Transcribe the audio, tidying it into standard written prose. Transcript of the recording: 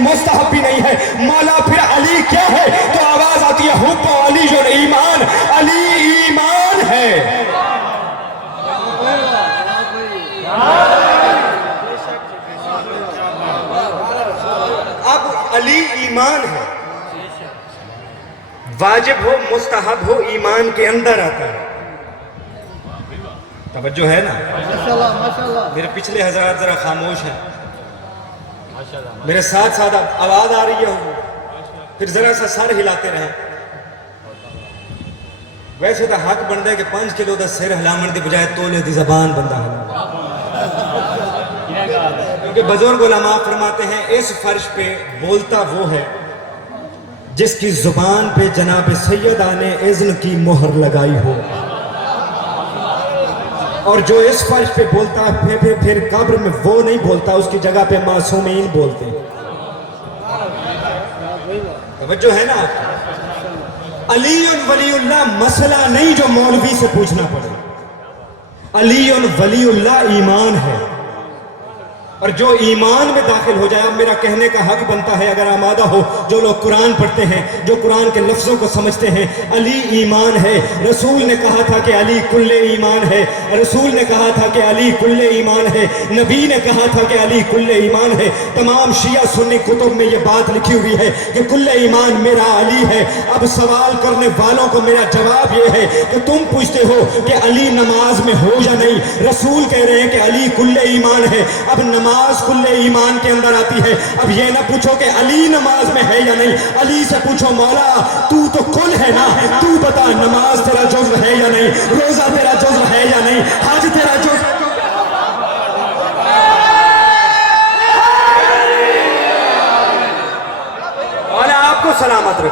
مستحب بھی نہیں ہے. مولا پھر علی کیا ہے؟ تو آواز آتی ہے حب علی جو ایمان، علی ایمان ہے. اب علی ایمان ہے، واجب ہو مستحب ہو ایمان کے اندر آتا ہے. توجہ ہے نا؟ میرے پچھلے حضرات ذرا خاموش ہیں، میرے ساتھ ساتھ آواز آ رہی ہے، پھر ذرا سا سر ہلاتے رہیں. ویسے تو حق بنتا ہے کہ 5 کلو دا سر ہلامن دی بجائے تولے دی زبان بندہ ہلا، کیونکہ بزرگ علماء فرماتے ہیں اس فرش پہ بولتا وہ ہے جس کی زبان پہ جناب سیدہ نے اذن کی مہر لگائی ہو، اور جو اس فرش پہ بولتا ہے پھر قبر میں وہ نہیں بولتا، اس کی جگہ پہ معصومین بولتے ہیں. توجہ ہے نا؟ علی ولی اللہ مسئلہ نہیں جو مولوی سے پوچھنا پڑے. علی ولی اللہ ایمان ہے، اور جو ایمان میں داخل ہو جائے. اب میرا کہنے کا حق بنتا ہے اگر آمادہ ہو جو لوگ قرآن پڑھتے ہیں، جو قرآن کے لفظوں کو سمجھتے ہیں، علی ایمان ہے. رسول نے کہا تھا کہ علی کل ایمان ہے، رسول نے کہا تھا کہ علی کل ایمان ہے، نبی نے کہا تھا کہ علی کل ایمان ہے. تمام شیعہ سنی کتب میں یہ بات لکھی ہوئی ہے کہ کل ایمان میرا علی ہے. اب سوال کرنے والوں کو میرا جواب یہ ہے کہ تم پوچھتے ہو کہ علی نماز میں ہو یا نہیں، رسول کہہ رہے ہیں کہ علی کل ایمان ہے. اب نماز کل ایمان کے اندر آتی ہے. اب یہ نہ پوچھو کہ علی نماز میں ہے یا نہیں، علی سے پوچھو مولا تو کل ہے نا، تو بتا نماز تیرا جزو ہے یا نہیں، روزہ تیرا جزو ہے یا نہیں، حج تیرا جزو. مولا آپ کو سلامت رکھے.